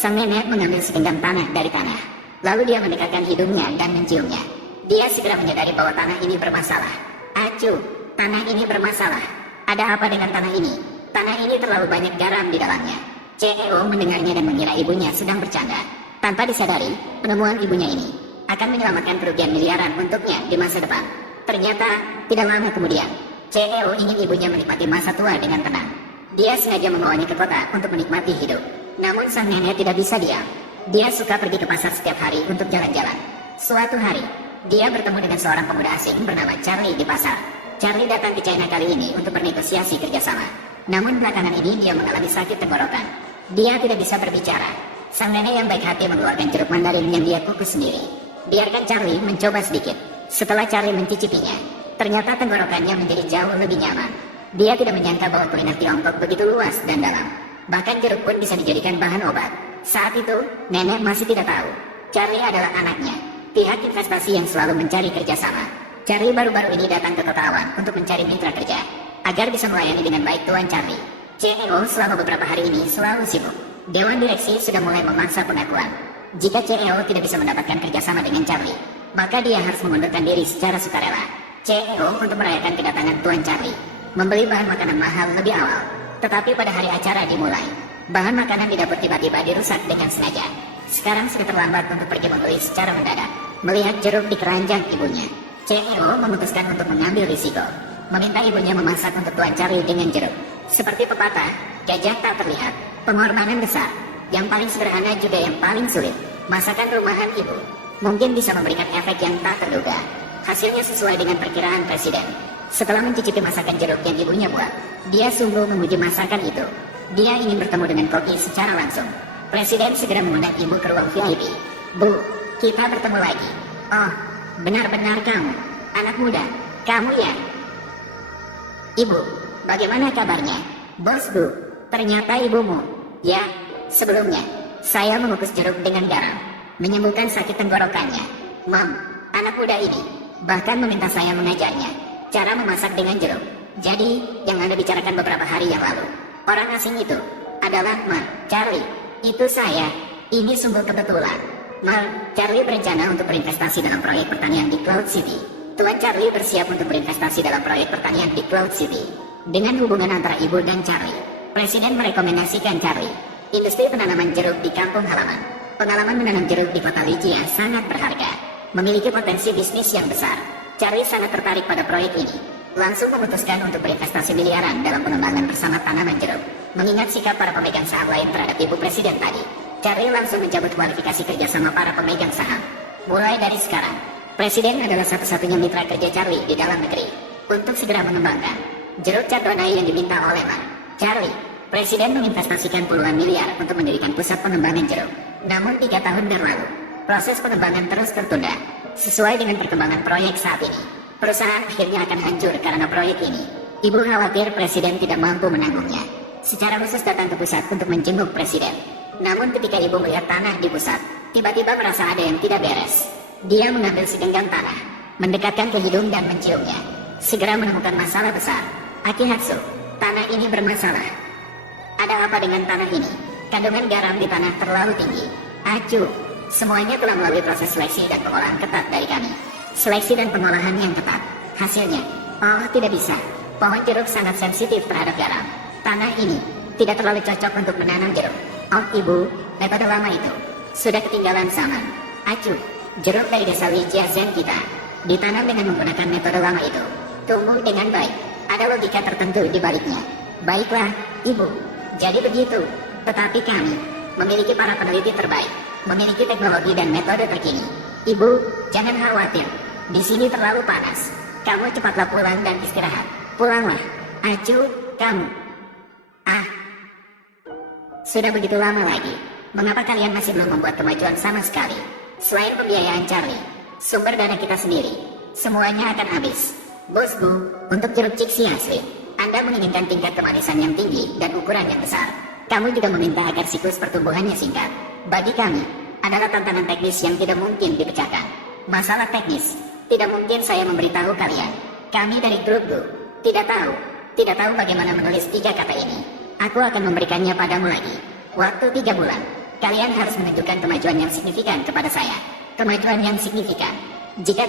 Sang nenek mengambil segenggam tanah dari tanah. Lalu dia mendekatkan hidungnya dan menciumnya. Dia segera menyadari bahwa tanah ini bermasalah. Acuh, tanah ini bermasalah. Ada apa dengan tanah ini? Tanah ini terlalu banyak garam di dalamnya. CEO mendengarnya dan mengira ibunya sedang bercanda. Tanpa disadari, penemuan ibunya ini akan menyelamatkan kerugian miliaran untuknya di masa depan. Ternyata, tidak lama kemudian, CEO ingin ibunya menikmati masa tua dengan tenang. Dia sengaja membawanya ke kota untuk menikmati hidup. Namun sang nenek tidak bisa diam. Dia suka pergi ke pasar setiap hari untuk jalan-jalan. Suatu hari, dia bertemu dengan seorang pemuda asing bernama Charlie di pasar. Charlie datang ke China kali ini untuk bernegosiasi kerjasama. Namun belakangan ini dia mengalami sakit tenggorokan. Dia tidak bisa berbicara. Sang nenek yang baik hati mengeluarkan jeruk mandarin yang dia kukus sendiri. Biarkan Charlie mencoba sedikit. Setelah Charlie mencicipinya, ternyata tenggorokannya menjadi jauh lebih nyaman. Dia tidak menyangka bahwa kuliner Tiongkok begitu luas dan dalam. Bahkan jeruk pun bisa dijadikan bahan obat. Saat itu, nenek masih tidak tahu Charlie adalah anaknya, pihak investasi yang selalu mencari kerjasama. Charlie baru-baru ini datang ke Totawan untuk mencari mitra kerja, agar bisa melayani dengan baik Tuan Charlie. CEO selama beberapa hari ini selalu sibuk. Dewan direksi sudah mulai memaksa pengakuan. Jika CEO tidak bisa mendapatkan kerjasama dengan Charlie, maka dia harus mengundurkan diri secara sukarela. CEO untuk merayakan kedatangan Tuan Charlie membeli bahan makanan mahal lebih awal. Tetapi pada hari acara dimulai, bahan makanan di dapur tiba-tiba dirusak dengan sengaja. Sekarang sudah terlambat untuk pergi membeli secara mendadak. Melihat jeruk di keranjang ibunya, CEO memutuskan untuk mengambil risiko, meminta ibunya memasak untuk Tuan Charlie dengan jeruk. Seperti pepatah, gajah tak terlihat, pengorbanan besar. Yang paling sederhana juga yang paling sulit. Masakan rumahan ibu mungkin bisa memberikan efek yang tak terduga. Hasilnya sesuai dengan perkiraan presiden. Setelah mencicipi masakan jeruk yang ibunya buat, dia sungguh memuji masakan itu. Dia ingin bertemu dengan koki secara langsung. Presiden segera mengundang ibu ke ruang VIP. Bu, kita bertemu lagi. Oh, benar-benar kamu, anak muda, kamu ya? Ibu, bagaimana kabarnya? Bos Bu, ternyata ibumu. Ya, sebelumnya, saya mengukus jeruk dengan garam, menyembuhkan sakit tenggorokannya. Mom, anak muda ini bahkan meminta saya mengajarnya cara memasak dengan jeruk. Jadi, yang Anda bicarakan beberapa hari yang lalu, orang asing itu adalah Mar Charlie. Itu saya. Ini sungguh kebetulan. Mar Charlie berencana untuk berinvestasi dalam proyek pertanian di Cloud City. Tuan Charlie bersiap untuk berinvestasi dalam proyek pertanian di Cloud City. Dengan hubungan antara ibu dan Charlie, Presiden merekomendasikan Charlie industri penanaman jeruk di kampung halaman. Pengalaman menanam jeruk di kota Ligia sangat berharga, memiliki potensi bisnis yang besar. Charlie sangat tertarik pada proyek ini, langsung memutuskan untuk berinvestasi miliaran dalam pengembangan bersama tanaman jeruk. Mengingat sikap para pemegang saham lain terhadap ibu presiden tadi, Charlie langsung mencabut kualifikasi kerjasama para pemegang saham. Mulai dari sekarang, presiden adalah satu-satunya mitra kerja Charlie di dalam negeri untuk segera mengembangkan jeruk Chardonnay yang diminta oleh Mar Charlie. Presiden menginvestasikan puluhan miliar untuk mendirikan pusat pengembangan jeruk. Namun 3 tahun berlalu, proses pengembangan terus tertunda. Sesuai dengan perkembangan proyek saat ini, perusahaan akhirnya akan hancur karena proyek ini. Ibu khawatir presiden tidak mampu menanggungnya. Secara khusus datang ke pusat untuk menjenguk presiden. Namun ketika ibu melihat tanah di pusat, tiba-tiba merasa ada yang tidak beres. Dia mengambil segenggam tanah, mendekatkan ke hidung dan menciumnya. Segera menemukan masalah besar. Akihatsu, tanah ini bermasalah. Ada apa dengan tanah ini? Kandungan garam di tanah terlalu tinggi. Acuh, semuanya telah melalui proses seleksi dan pengolahan ketat dari kami. Seleksi dan pengolahan yang ketat. Hasilnya, oh tidak bisa. Pohon jeruk sangat sensitif terhadap garam. Tanah ini tidak terlalu cocok untuk menanam jeruk. Oh ibu, metode lama itu sudah ketinggalan zaman. Acuh, jeruk dari desa Lijiazen kita ditanam dengan menggunakan metode lama itu. Tumbuh dengan baik. Ada logika tertentu di baliknya. Baiklah, ibu. Jadi begitu. Tetapi kami memiliki para peneliti terbaik, memiliki teknologi dan metode terkini. Ibu, jangan khawatir. Di sini terlalu panas. Kamu cepatlah pulang dan istirahat. Pulanglah. Acuh, kamu. Ah. Sudah begitu lama lagi. Mengapa kalian masih belum membuat kemajuan sama sekali? Selain pembiayaan Charlie, sumber dana kita sendiri, semuanya akan habis. Bos Bu, untuk jeruk Cixia Sweet, Anda menginginkan tingkat kemanisan yang tinggi dan ukuran yang besar. Kamu juga meminta agar siklus pertumbuhannya singkat. Bagi kami, adalah tantangan teknis yang tidak mungkin dipecahkan. Masalah teknis, tidak mungkin saya memberitahu kalian. Kami dari grup Bu, tidak tahu bagaimana menulis 3 kata ini. Aku akan memberikannya padamu lagi. Waktu 3 bulan. Kalian harus menunjukkan kemajuan yang signifikan kepada saya. Kemajuan yang signifikan. Jika